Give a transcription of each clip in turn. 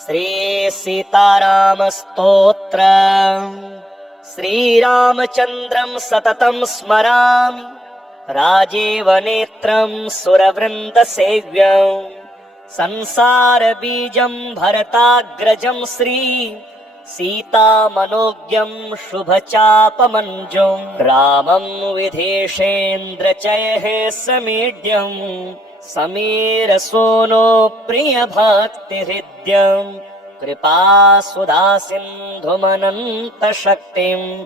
श्री सीताराम स्तोत्र। श्रीरामचन्द्रं सततं स्मरामि, राजीव नेत्रं सुरवृन्दसेव्यं, संसारबीजं भरताग्रजं श्री सीतामनोज्ञं शुभचापमञ्जुं, रामं विधेशेन्द्रचयः समीड्यं, समीरसोनो प्रियभक्तिहृद्यं, कृपासुधासिन्धुमनन्तशक्तिं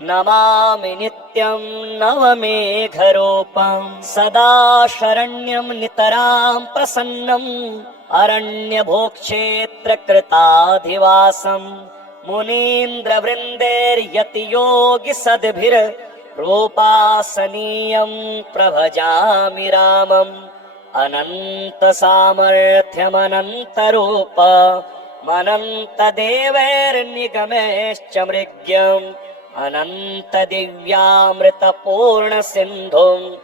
नमामि नित्यं नवमेघरूपं। सदा शरण्यं नितरां प्रसन्नम्, अरण्यभोक्षेत्रकृताधिवासं, मुनीन्द्रवृन्दैर्यतियोगिसद्भिर्रूपासनीयं प्रभजामि रामम्। अनन्तसामर्थ्यमनन्तरूप मनन्तदेवैर्निगमैश्च मृग्यम्, अनन्तदिव्यामृतपूर्णसिन्धुं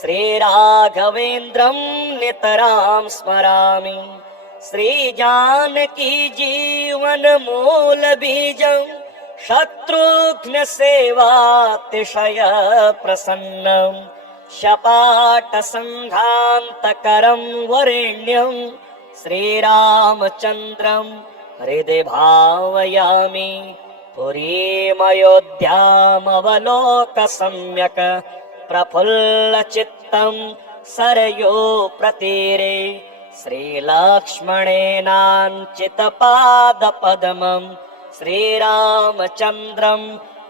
श्रीराघवेन्द्रं नितरां स्मरामि। श्रीजानकी जीवनमूलबीजं, शत्रुघ्नसेवातिशय प्रसन्नं, शपाटसङ्घान्तकरं वरेण्यं, श्रीरामचन्द्रं हृदि भावयामि। पुरीमयोध्यामवलोक सम्यक्, प्रफुल्लचित्तं सरयू प्रतीरे, श्रीलक्ष्मणेनाञ्चितपादपद्मं, श्रीरामचन्द्रं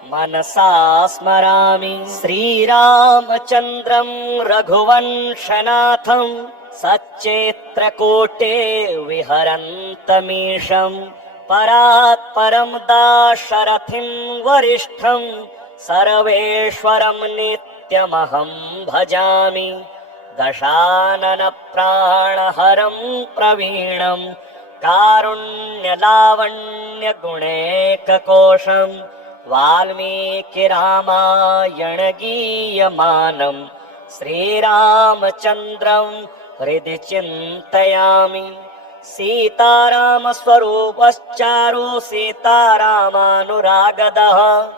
मनसा स्मरामि। श्रीरामचन्द्रं रघुवंशनाथं, सच्चेत्रकूटे विहरन्तमीशं, परात्परं दाशरथिं वरिष्ठं, सर्वेश्वरं नित्यमहं भजामि। दशाननप्राणहरं प्रवीणं, कारुण्यलावण्यगुणैककोशं, वाल्मीकिरामायणगीयमानं, श्रीरामचन्द्रं हृदि चिन्तयामि। सीतारामस्वरूपश्चारु सीतारामानुरागदः,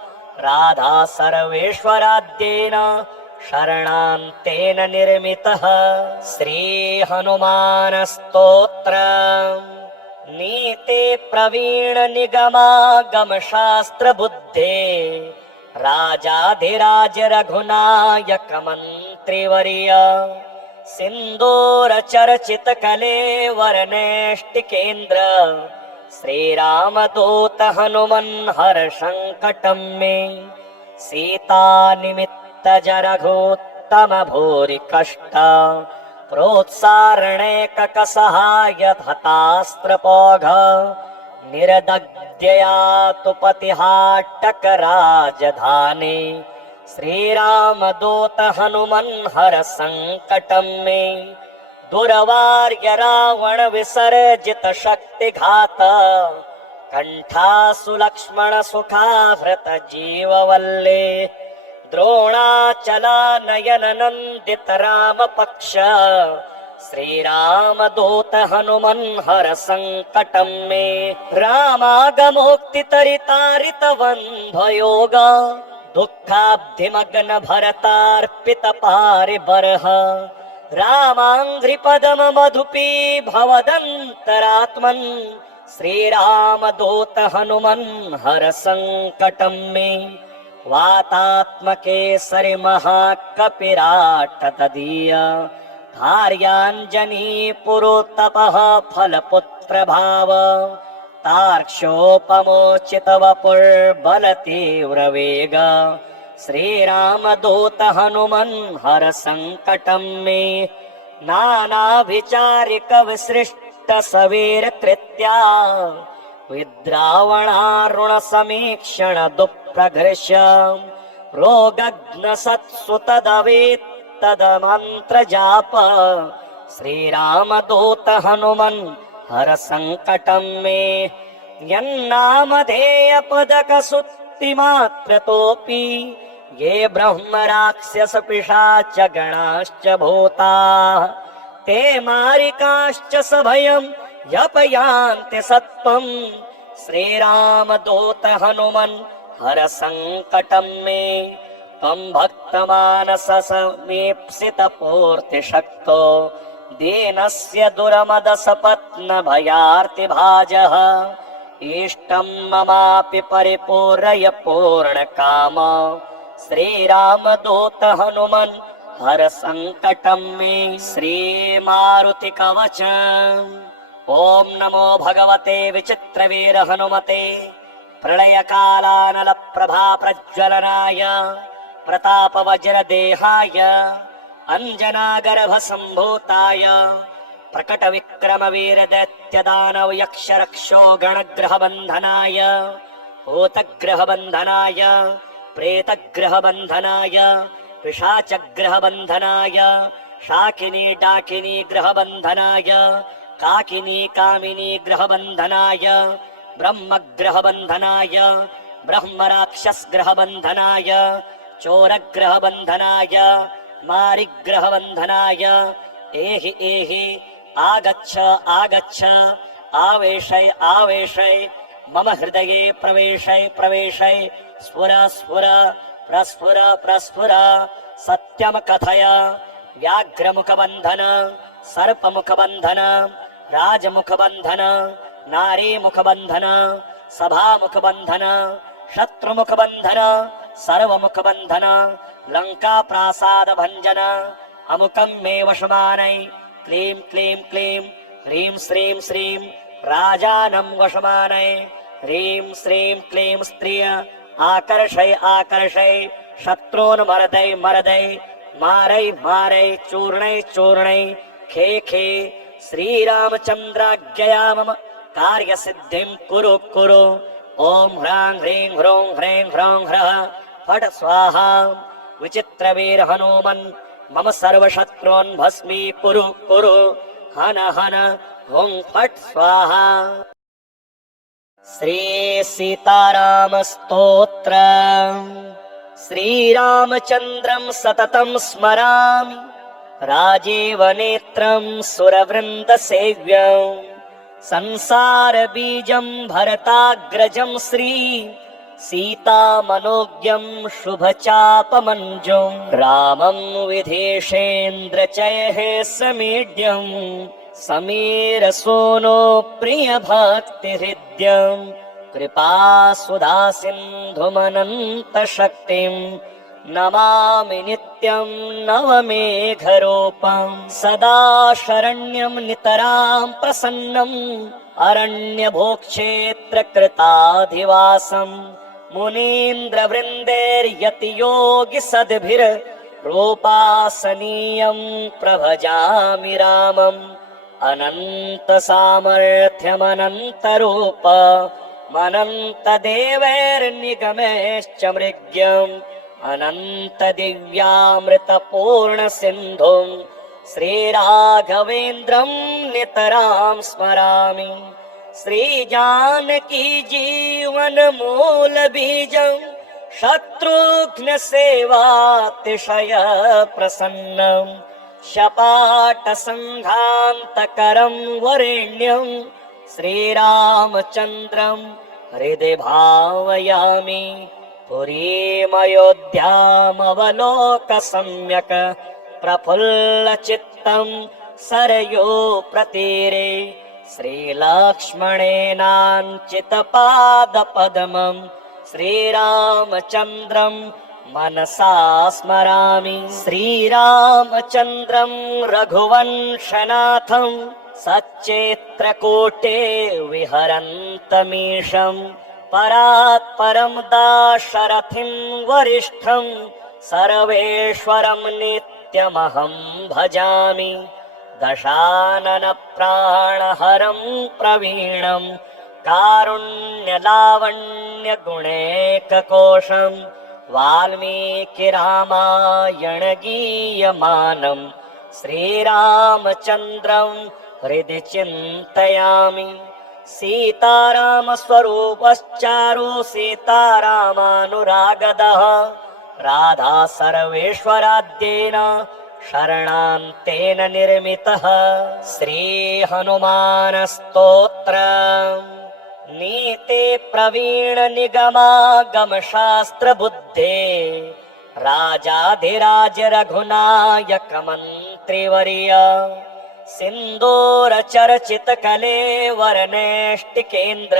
राधा सर्वेश्वराद्येन शरणान्तेन निर्मितः। श्रीहनुमानस्तोत्र। नीते प्रवीण निगमागमशास्त्रबुद्धे, राजाधिराज रघुनायक मन्त्रिवर्य, सिन्दूरचर्चित कलेवरनेष्टिकेन्द्र, श्रीरामदूत हनुमन् हर संकटं मे। सीतानिमित्तजरघोत्तम भूरि कष्ट, प्रोत्सारणैककसहाय धतास्त्रपौघ, निर्दग्ध्यया तु पतिहाटक राजधानी, श्रीरामदूत हनुमन् हर संकटं मे। दुर्वार्य रावण विसर्जित शक्तिघात, कण्ठासु लक्ष्मण सुखाहृत जीववल्ले, द्रोणाचला नयन नन्दित राम पक्ष, श्रीरामदूत हनुमन् हर संकटं मे। रामागमोक्तितरितारितवन्भयोग, दुःखाब्धिमग्न भरतार्पित पारिबर्ह, रामाङ्घ्रिपदम मधुपी भवदन्तरात्मन्, श्रीरामदूत हनुमन् हर संकटं मे। वातात्मकेसरि महाकपिराट तदीय, भार्याञ्जनी पुरोत्तपः फलपुत्र भाव, तार्क्ष्योपमोचित वपुर्बलतीव्रवेग, श्रीरामदूत हनुमन् हर संकटं मे। नानाभिचारिक विसृष्ट सवीरकृत्या, विद्रावणारुण समीक्षण दुःप्रघृष्य, रोगघ्न सत्सु तदवेत् तदमन्त्र जाप, श्रीरामदूत हनुमन् हर संकटं मे। यन्नामधेय पदक सुत्तिमात्रतोऽपि, ये ब्रह्म राक्षस पिशाच गणाश्च भूताः, ते मारिकाश्च सभयं यपयान्ति सत्त्वम् श्रीरामदूत हनुमन् हर सङ्कटं मे त्वं भक्तमानस समीप्सित पूर्तिशक्तो दीनस्य दुरमदसपत्न भयार्तिभाजः इष्टं ममापि परिपूरय पूर्णकाम श्रीरामदूत हनुमन् हर सङ्कटं मे। श्रीमारुति कवच। ॐ नमो भगवते विचित्रवीर हनुमते प्रलयकालानल प्रभा प्रज्वलनाय प्रतापवज्रदेहाय अंजनागर्भ सम्भूताय प्रकट विक्रम वीर दैत्य दानव यक्ष रक्षो गणग्रह बन्धनाय भूतग्रह बन्धनाय प्रेतग्रह बन्धनाय पिशाचग्रह बन्धनाय शाकिनी डाकिनी ग्रह बन्धनाय काकिनी कामिनी ग्रह बन्धनाय ब्रह्मग्रह बन्धनाय ब्रह्मराक्षस ग्रह बन्धनाय चोरग्रह बन्धनाय मारिग्रह बन्धनाय एहि एहि आगच्छ आगच्छ आवेशय आवेशय मम हृदये प्रवेशय प्रवेशय स्फुर स्फुर प्रस्फुर प्रस्फुर सत्यम कथय व्याघ्रमुख बन्धन सर्पमुख बन्धन राजमुख बन्धन नारीमुख बन्धन सभामुख बन्धन शत्रुमुख बन्धन सर्वमुख बन्धन लंका प्रासाद भंजन अमुकं मे वशमानै क्लीं क्लीं क्लीं ह्रीं श्रीं श्रीं राजानं वशमानै ह्रीं श्रीं क्लीं स्त्रिय आकर्षय आकर्षय शत्रून् मरदै मरदै मारै मारै चूर्णै चूर्णै खे खे श्रीरामचन्द्राज्ञया मम कार्यसिद्धिं कुरु कुरु। ॐ ह्रां ह्रीं ह्रूं ह्रैं ह्रौं ह्रः फट् स्वाहा। विचित्रवीर हनुमन् मम सर्वशत्रून् भस्मी कुरु कुरु हन हन हुं फट् स्वाहा। श्री सीताराम स्तोत्र। श्रीरामचन्द्रं सततं स्मरामि राजीव नेत्रं सुरवृन्द सेव्यं संसार बीजं भरताग्रजं श्री सीतामनोज्ञं शुभचापमञ्जुं रामं विधेशेन्द्रचयः समीड्यं समीरसोनो प्रियभक्तिहृद्यं कृपासुधासिन्धुमनन्तशक्तिं नमामि नित्यं नवमेघरूपं सदा शरण्यं नितरां प्रसन्नम् अरण्यभूक्षेत्रकृताधिवासं मुनीन्द्रवृन्दैर्यतियोगिसद्भिर्रूपासनीयं प्रभजामि रामम् अनन्तसामर्थ्यमनन्तरूपमनन्तदेवैर्निगमैश्च मृग्यम् अनन्तदिव्यामृतपूर्णसिन्धुं श्रीराघवेन्द्रं नितरां स्मरामि श्रीजानकी जीवनमूलबीजं शत्रुघ्नसेवातिशय प्रसन्नं शपाटसङ्घान्तकरं वरेण्यं श्रीरामचन्द्रं हृदि भावयामि पुरीमयोध्यामवलोक सम्यक् प्रफुल्लचित्तं सरयो प्रतीरे श्रीलक्ष्मणेनाञ्चितपादपद्मं श्रीरामचन्द्रं मनसा स्मरामि श्रीरामचन्द्रं रघुवंशनाथं सच्चेत्रकूटे विहरन्तमीशं परात्परं दाशरथिं वरिष्ठं सर्वेश्वरं नित्यमहं भजामि दशानन प्राणहरं प्रवीणं कारुण्यलावण्यगुणैककोशं वाल्मीकिरामायणगीयमानं श्रीरामचन्द्रं हृदि चिन्तयामि सीतारामस्वरूपश्चारु सीतारामानुरागदः राधा सर्वेश्वराद्येन शरणान्तेन निर्मितः। श्री हनुमान स्तोत्र नीते प्रवीण निगमागम शास्त्र बुद्धे राजाधिराज रघुनायक मंत्रिवर्य सिंदूर चर्चित कलेवर नैष्टिकेन्द्र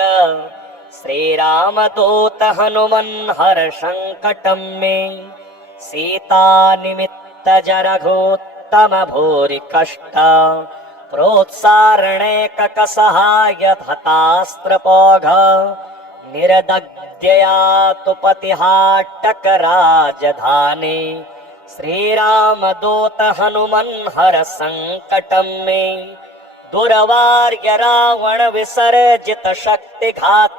श्री राम दूत हनुमन हर संकटं मे सीता निमित्त जरघोत्तम भूरि कष्ट प्रोत्सारणैकक सहाय हतास्त्रपौघ निर्दग्ध्यया तु पतिहाटक राजधानी श्रीराम दूत हनुमन हर संकटं मे दुर्वार्य रावण विसर्जित शक्ति घात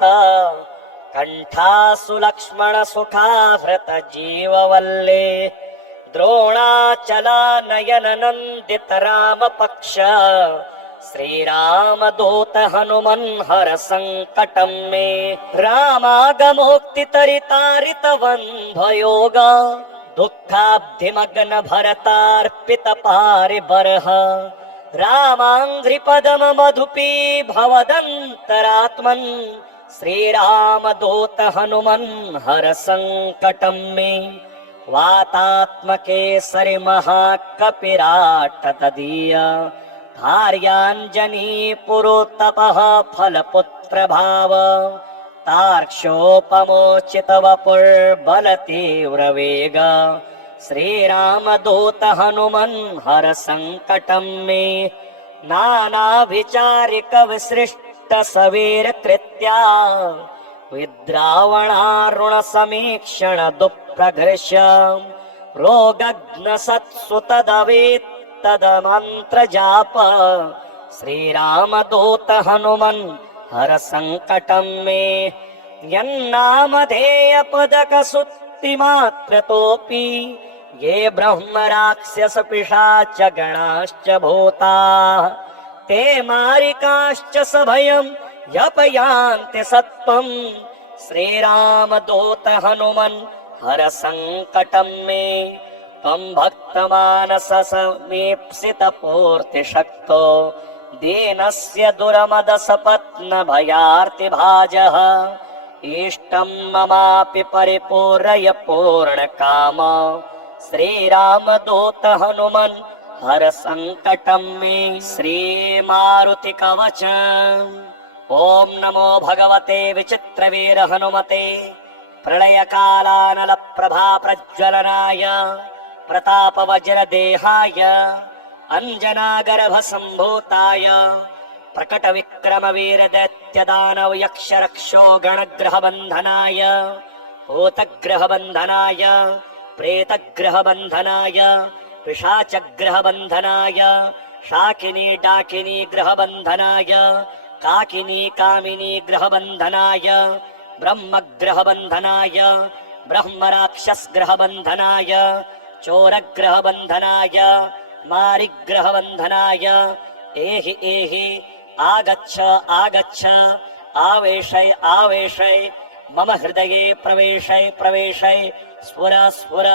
कंठासु लक्ष्मण सुखाहृत जीववल्ले द्रोणाचला नयन नंदित राम पक्ष श्रीराम दूत हनुमन हर संकटं मे रामागमोक्ति तरितारित वन्भयोग दुःखाब्धिमग्न भरतार्पित पारिबर्ह रामांघ्रि पदम मधुपी भवदन्तरात्मन् श्रीराम दूत हनुमन हर संकटं मे वातात्मके सरि महाकपिराट तदीय धार्याञ्जनी पुरोतपः फलपुत्र भाव तार्क्ष्योपमोचित वपुर्बल तीव्र वेग श्रीराम दूत हनुमन हर संकटं मे नानाभिचारिक विसृष्ट सवेर कृत्या विद्रावणारुण समीक्षण दुःप्रघृष्य रोगग्न सत्सु तदवेत् तदमन्त्र जाप श्रीराम दूत हनुमन हर संकटं मे यन्नामधेय पदक सुत्तिमात्रतोऽपि ये ब्रह्म राक्षस पिशाच गणाश्च भूताः ते मारिकाश्च सभयं यपयान्ति सत्त्वं श्रीराम दूत हनुमन हर संकटं मे त्वं भक्तमानस समीप्सित पूर्ति शक्तो दीनस्य दुरमद सपत्न भयार्ति भाजः इष्टं ममापि परिपूरय पूर्ण काम श्रीराम दूत हनुमन हर संकटं मे श्री मारुति कवच ओम नमो भगवते विचित्रवीर हनुमते प्रलय कालानल प्रभा प्रज्वलनाय प्रताप वज्र देहाय अंजना गर्भ संभूताय प्रकट विक्रम वीर दैत्य दानव यक्ष रक्षो गणग्रह बंधनाय भूतग्रह बंधनाय प्रेतग्रह बंधनाय पिशाचग्रह बंधनाय शाकिनी डाकिनी ग्रह बंधनाय काकिनी कामिनी ग्रह बंधनाय ब्रह्मग्रह बंधनाय ब्रह्म राक्षस ग्रह बंधनाय चोरग्रह बंधनाय मारिग्रह बंधनाय एहि एहि आगच्छ आगच्छ आवेशय आवेशय मम हृदये प्रवेशय प्रवेशय स्फुर स्फुर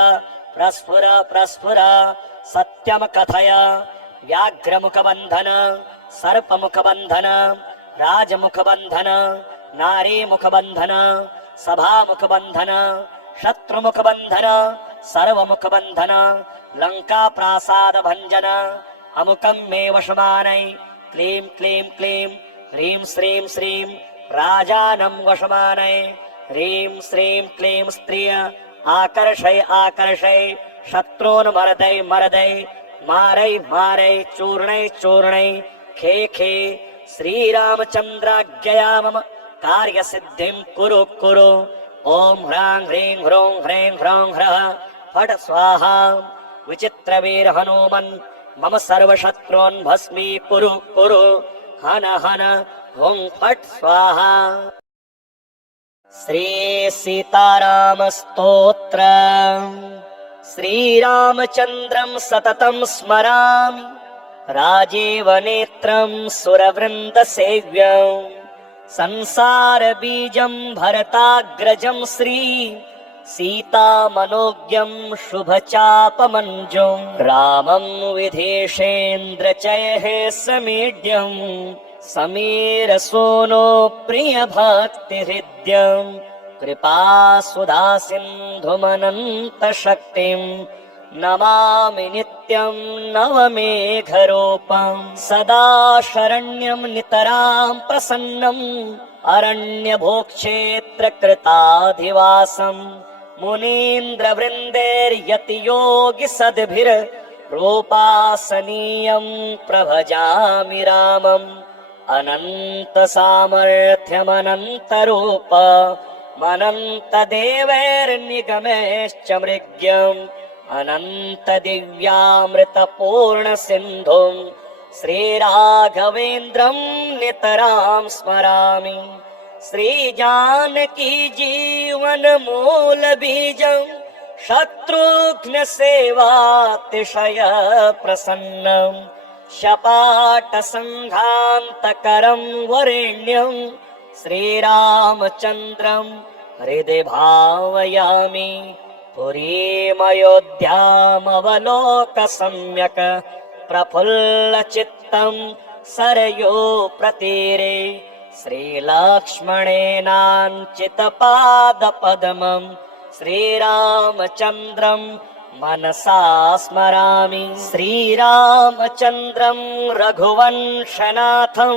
प्रस्फुर प्रस्फुर सत्यम कथय व्याघ्रमुख बंधन सर्पमुख बंधन राजमुख बंधन नारी मुख बंधन सभामुख बंधन शत्रुमुख बंधन सर्वमुख बंधन लंका प्रासाद भंजन अमुकं मे वशमानै क्लीं क्लीं क्लीं ह्रीं श्रीं श्रीं राजानं वशमानै ह्रीं श्रीं क्लीं स्त्रिय आकर्षय आकर्षय शत्रून् मरदै मरदै मारै मारै चूर्णै चूर्णै खे खे श्रीरामचन्द्राज्ञया मम कार्यसिद्धिं कुरु कुरु ओम ह्रां ह्रीं ह्रूं ह्रैं ह्रौं ह्रः फट् स्वाहा विचित्रवीर हनुमन् मम सर्वशत्रून् भस्मी कुरु कुरु हन हन हुं फट् स्वाहा। श्री सीताराम स्तोत्र श्रीरामचन्द्रं सततं स्मरामि राजीव नेत्रं सुरवृन्द सेव्यं संसार बीजं भरताग्रजं श्री सीतामनोज्ञं शुभचापमञ्जुं रामं विधेशेन्द्रचयः समीड्यं समीरसोनो प्रियभक्तिहृद्यं कृपासुधासिन्धुमनन्तशक्तिं नमामि नित्यं नवमेघरूपं सदा शरण्यं नितरां प्रसन्नम् अरण्यभोक्षेत्रकृताधिवासम् मुनीन्द्रवृन्दैर्यतियोगिसद्भिर्रूपासनीयं प्रभजामि रामम् अनन्तसामर्थ्यमनन्तरूप मनन्तदेवैर्निगमैश्च मृग्यम् अनन्तदिव्यामृतपूर्णसिन्धुं श्रीराघवेन्द्रं नितरां स्मरामि श्रीजानकी जीवनमूलबीजं शत्रुघ्नसेवातिशय प्रसन्नं शपाटसङ्घान्तकरं वरेण्यं श्रीरामचन्द्रं हृदि भावयामि पुरीमयोध्यामवलोक सम्यक् प्रफुल्लचित्तं सरयो प्रतीरे श्रीलक्ष्मणेनाञ्चितपादपद्मं श्रीरामचन्द्रं मनसा स्मरामि श्रीरामचन्द्रं रघुवंशनाथं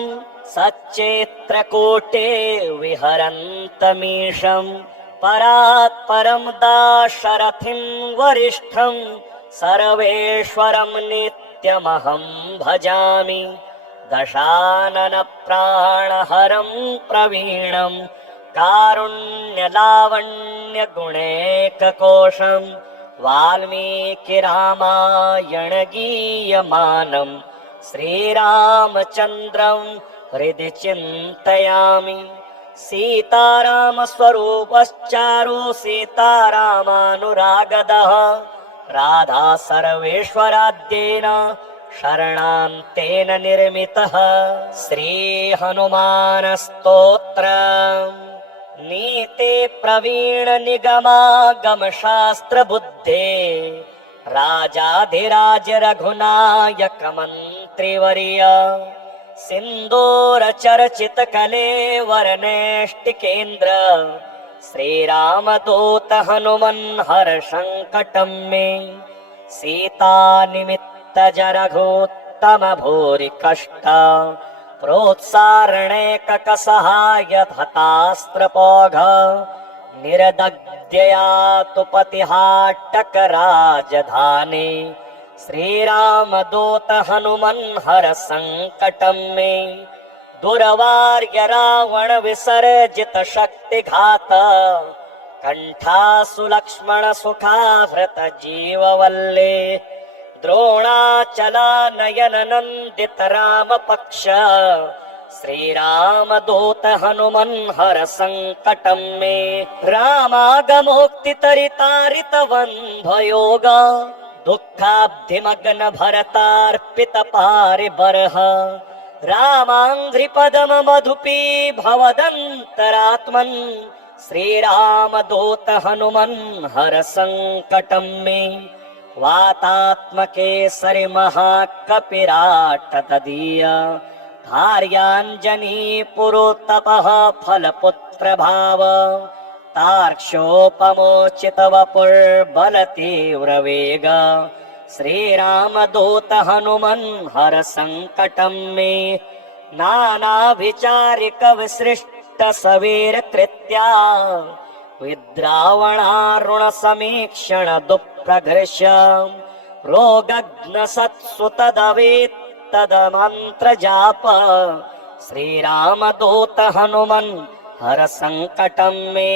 सच्चेत्रकूटे विहरन्तमीशं परात्परं दाशरथिं वरिष्ठं सर्वेश्वरं नित्यमहं भजामि दशाननप्राणहरं प्रवीणं कारुण्यलावण्यगुणैककोशं वाल्मीकिरामायणगीयमानं श्रीरामचन्द्रं हृदि चिन्तयामि सीतारामस्वरूपश्चारु सीतारामानुरागदः राधा सर्वेश्वराद्येन शरणान्तेन निर्मितः श्रीहनुमानस्तोत्र नीते प्रवीण निगमागमशास्त्रबुद्धे राजाधिराज रघुनायक मन्त्रिवर्य सिन्दूरचर्चित कलेवरनेष्टिकेन्द्र श्रीरामदूत हनुमन् हर संकटं मे सीतानिमित्तजरघोत्तम भूरि कष्ट प्रोत्सारणैककसहाय हतास्त्रपोघ निर्दग्ध्यया तु पतिहाटक राजधानी श्रीरामदूत हनुमन् हर संकटं मे दुर्वार्य रावण विसर्जित शक्तिघात कंठासु लक्ष्मण सुखाहृत जीववल्ले द्रोणाचला नयन नंदित राम पक्ष श्रीरामदूत हनुमन् हर संकटं मे रामागमोक्तितरितारित वन्भयोग दुःखाब्धिमग्न भरतार्पित पारिबर्ह रामाङ्घ्रिपदम मधुपी भवदन्तरात्मन् श्रीरामदूत हनुमन् हर संकटं मे वातात्मकेसरि महाकपिराट तदीय भार्याञ्जनी पुरोतपः फलपुत्र भाव तार्क्ष्योपमोचित वपुर्बलतीव्र वेग श्रीरामदूत हनुमन् हर संकटं मे नानाभिचारिक विसृष्ट सवेर कृत्या विद्रावणारुण समीक्षण दुःप्रघृष्य रोगग्न सत्सु तदवेत् तदमन्त्र जाप श्रीरामदूत हनुमन् हर संकटं मे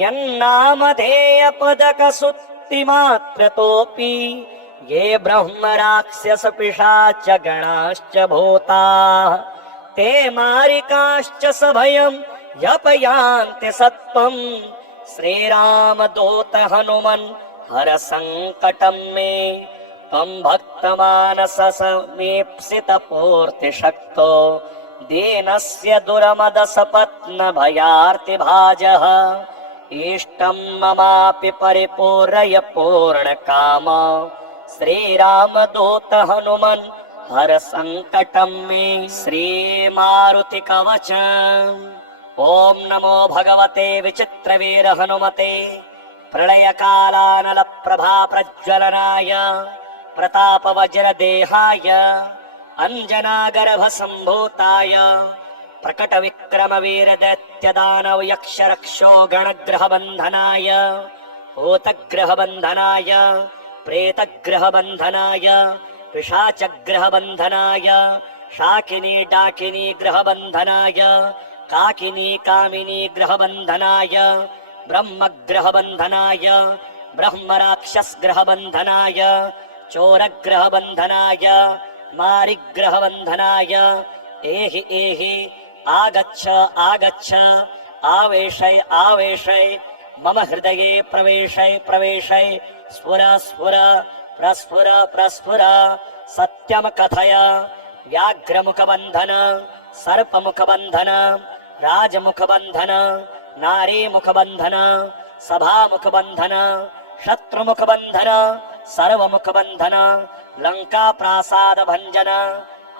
यन्नामधेय पदक सुत्तिमात्रतोऽपि ये ब्रह्म राक्षस पिशाच गणाश्च भूताः ते मारिकाश्च सभयं यपयान्ति सत्त्वं श्रीरामदूत हनुमन् हर संकटं मे त्वं भक्तमानस समीप्सित पूर्तिशक्तो दीनस्य दुरमद सपत्न भयार्ति भाजः इष्टं ममापि परिपूरय पूर्णकाम श्रीरामदूत हनुमन् हर संकटं मे। श्रीमारुतिकवच। ॐ नमो भगवते विचित्रवीर हनुमते प्रलयकालानलप्रभाप्रज्वलनाय प्रतापवज्रदेहाय अञ्जनागर्भसम्भूताय प्रकटविक्रमवीरदैत्यदानवयक्षरक्षो गणग्रहबन्धनाय भूतग्रहबन्धनाय प्रेतग्रहबन्धनाय पिशाचग्रहबन्धनाय शाकिनी डाकिनी ग्रहबन्धनाय काकिनी कामिनी ग्रहबन्धनाय ब्रह्मग्रहबन्धनाय ब्रह्मराक्षसग्रहबन्धनाय चोरग्रहबन्धनाय मारिग्रहबन्धनाय एहि एहि आगच्छ आगच्छ आवेशय आवेशय मम हृदये प्रवेशय प्रवेशय स्फुर स्फुर प्रस्फुर प्रस्फुर सत्यम कथय। व्याघ्रमुखबन्धन सर्पमुखबन्धन राजमुखबन्धन नारीमुखबन्धन सभामुखबन्धन शत्रुमुखबन्धन सर्वमुखबन्धन लङ्काप्रासादभञ्जन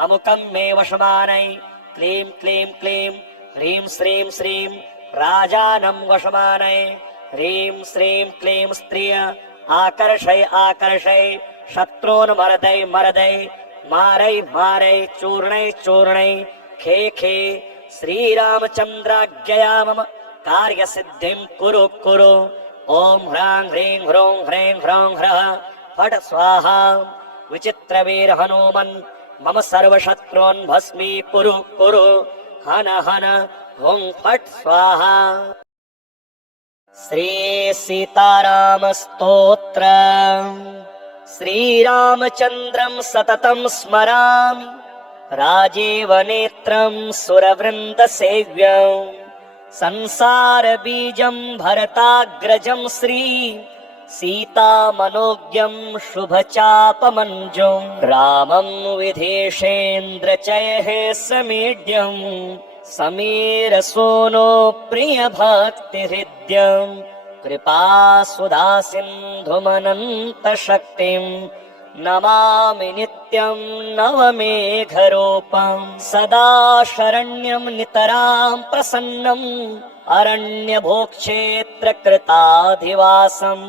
अमुकं मे वशमानै क्लीं क्लीं क्लीं ह्रीं श्रीं श्रीं राजानं वशमानै ह्रीं श्रीं क्लीं स्त्रिय आकर्षय आकर्षय शत्रून् मर्दय मर्दय मारै मारै चूर्णै चूर्णै खे खे। श्रीरामचन्द्राज्ञया मम कार्यसिद्धिं कुरु कुरु। ॐ ह्रां ह्रीं ह्रूं ह्रैं ह्रौं ह्रः फट् स्वाहा। विचित्रवीर हनुमन् मम सर्वशत्रून् भस्मीकुरु कुरु। हन हन हुं फट् स्वाहा। श्री सीताराम स्तोत्र। श्रीरामचन्द्रं सततं स्मरामि राजीवनेत्रं सुरवृन्दसेव्यं संसारबीजं भरताग्रजं श्री सीतामनोज्ञं शुभचापमञ्जुं रामं विधेशेन्द्रचयः समीड्यं समीरसोनो प्रियभक्तिहृद्यं कृपासुधासिन्धुमनन्तशक्तिं नमामि नित्यं नवमेघरूपं। सदा शरण्यं नितरां प्रसन्नम् अरण्यभूक्षेत्रकृताधिवासम्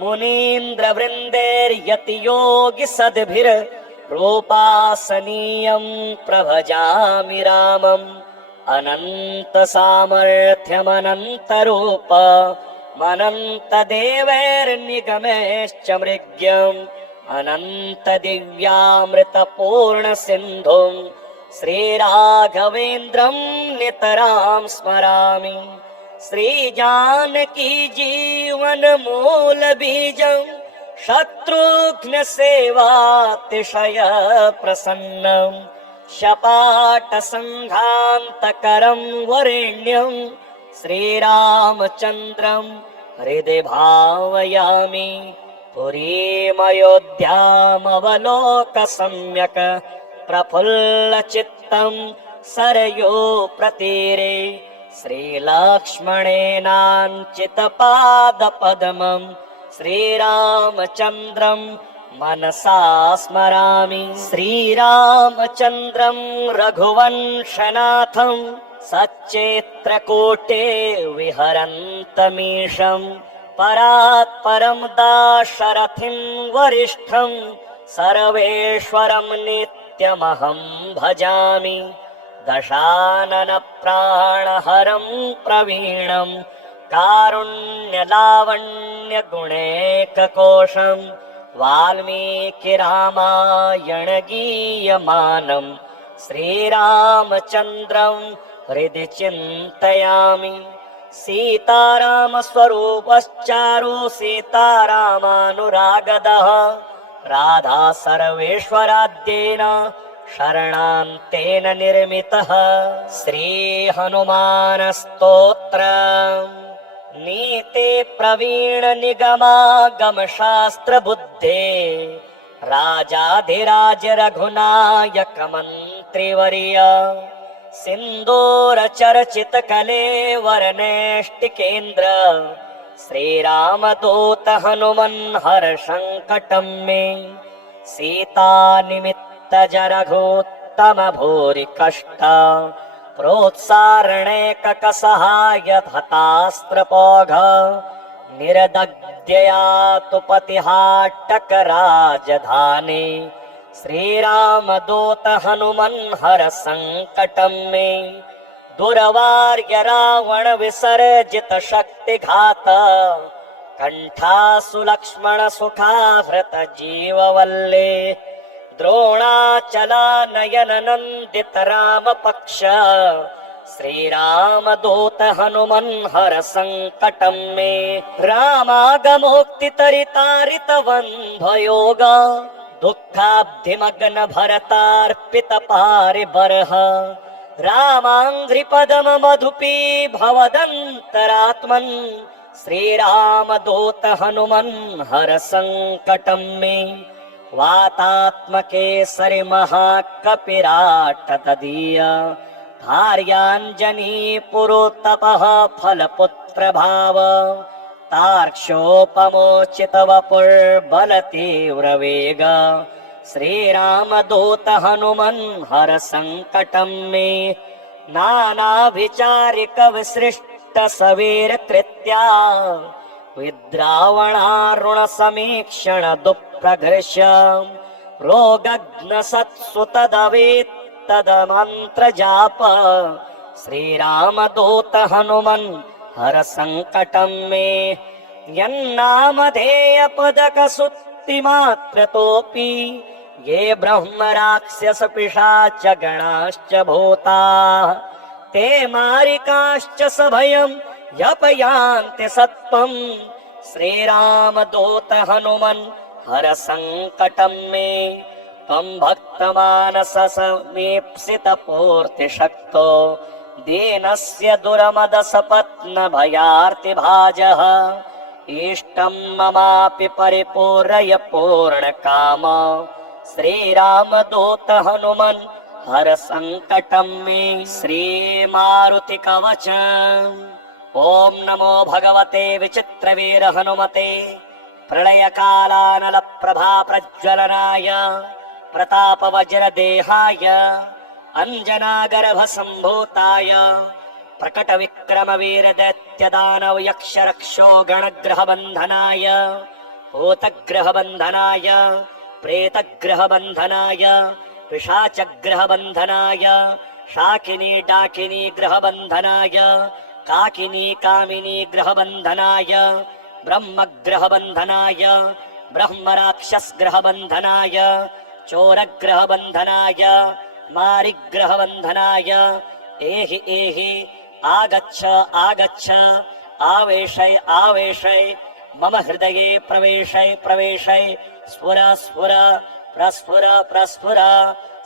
मुनीन्द्रवृन्दैर्यतियोगिसद्भिर्रूपासनीयं प्रभजामि रामम्। अनन्तसामर्थ्यमनन्तरूप अनन्तदेवैर्निगमैश्च मृग्यम् अनन्तदिव्यामृतपूर्णसिन्धुं श्रीराघवेन्द्रं नितरां स्मरामि। श्रीजानकी जीवनमूलबीजं शत्रुघ्नसेवातिशय प्रसन्नं शपाटसङ्घान्तकरं वरेण्यं श्रीरामचन्द्रं हृदि भावयामि। पुरीमयोध्यामवलोक सम्यक् प्रफुल्लचित्तं सरयो प्रतीरे श्रीलक्ष्मणेनाञ्चितपादपद्मं श्रीरामचन्द्रं मनसा स्मरामि। श्रीरामचन्द्रं रघुवंशनाथं सच्चेत्रकूटे विहरन्तमीशं परात्परं दाशरथिं वरिष्ठं सर्वेश्वरं नित्यमहं भजामि। दशाननप्राणहरं प्रवीणं कारुण्यलावण्यगुणैककोशं वाल्मीकिरामायणगीयमानं श्रीरामचन्द्रं हृदि चिन्तयामि। सीतारामस्वरूपश्चारु सीतारामानुरागदः राधा सर्वेश्वराद्येन शरणान्तेन निर्मितः। श्रीहनुमानस्तोत्र। नीते प्रवीण निगमागमशास्त्रबुद्धे राजाधिराज रघुनायक मन्त्रिवर्य सिंदूर चर्चित कलेवरनेष्टिकेन्द्र श्रीराम दूत हनुमन हर संकटं मे सीता निमित्त जरघोत्तम भूरि कष्ट प्रोत्सारणे ककसहाय हतास्त्रपोघ निर्दग्ध्यया तु पतिहाटक राजधानी श्रीराम दूत हनुमन हर संकटं मे दुर्वार्य रावण विसर्जित शक्तिघात कंठासु लक्ष्मण सुखाहृत जीववल्ले द्रोणाचला नयन नंदित राम पक्ष श्रीराम दूत हनुमन हर संकटं मे रामागमोक्ति तरितारित वन्भयोग दुःखाब्धिमग्न भरतार्पित पारिबर्ह रामांघ्रि पदम मधुपी भवदन्तरात्मन् श्रीराम दूत हनुमन हर संकटं मे वातात्मकेसरि महाकपिराट तदीय भार्याञ्जनी पुरोतपः फलपुत्र भाव तार्क्ष्योपमोचित वपुर्बल तीव्र वेग श्रीराम दूत हनुमन हर संकटं मे नाना विचारिक विसृष्ट सवेर कृत्या विद्रावणारुण समीक्षण दुःप्रघृष्य रोगग्न सत्सु तदवेत् तदमन्त्र जाप श्रीराम दूत हनुमन हर संकटं मे यन्नामधेय पदक सुत्तिमात्रतोऽपि ये ब्रह्म राक्षस पिशाच गणाश्च भूताः ते मारिकाश्च सभयं यपयान्ति सत्त्वं श्रीराम दूत हनुमन हर संकटं मे त्वं भक्तमानस समीप्सित पूर्तिशक्तो दीनस्य दुरमद सपत्न भयार्ति भाजः इष्टं ममापि परिपूरय पूर्णकाम श्रीराम दूत हनुमन हर संकटं मे श्रीमारुति कवच ओम नमो भगवते विचित्रवीर हनुमते प्रलय कालानल प्रभा प्रज्वलनाय प्रताप वज्र देहाय अंजना गर्भ संभूताय प्रकट विक्रम वीर दैत्य दानव यक्ष रक्षो गणग्रह बंधनाय भूतग्रह बंधनाय प्रेतग्रह बंधनाय पिशाचग्रह बंधनाय शाकिनी डाकिनी ग्रह बंधनाय काकिनी कामिनी ग्रह बंधनाय ब्रह्म ग्रह बंधनाय ब्रह्म राक्षस ग्रह बंधनाय चोर ग्रह बंधनाय मारिग्रह बंधनाय एहि एहि आगच्छ आगच्छ आवेशय आवेशय मम हृदये प्रवेशय प्रवेशय स्फुर स्फुर प्रस्फुर प्रस्फुर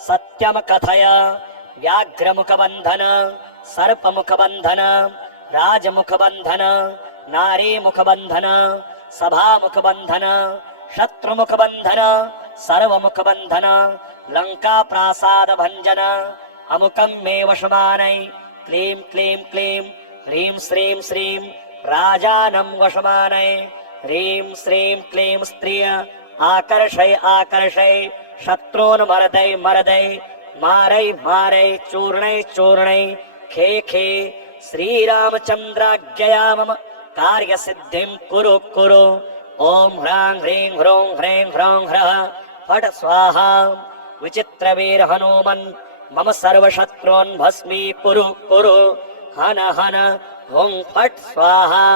सत्यम कथय व्याघ्रमुख बंधन सर्पमुख बंधन राजमुख बंधन नारी मुख बंधन सभामुख बंधन शत्रुमुख बंधन सर्वमुख बंधन लंका प्रासाद भंजन अमुकं मे वशमानै क्लीं क्लीं क्लीं ह्रीं श्रीं श्रीं राजानं वशमानै ह्रीं श्रीं क्लीं स्त्रिय आकर्षय आकर्षय शत्रून् मर्दय मर्दय मारै मारै चूर्णय चूर्णय खे खे श्रीरामचन्द्राज्ञया मम कार्यसिद्धिं कुरु कुरु ओम ह्रां ह्रीं ह्रों ह्रैं ह्रौं ह्रः फट् स्वाहा विचित्रवीर हनुमन मम सर्वशत्रून् भस्मी कुरु कुरु हन हन हुं फट् स्वाहा।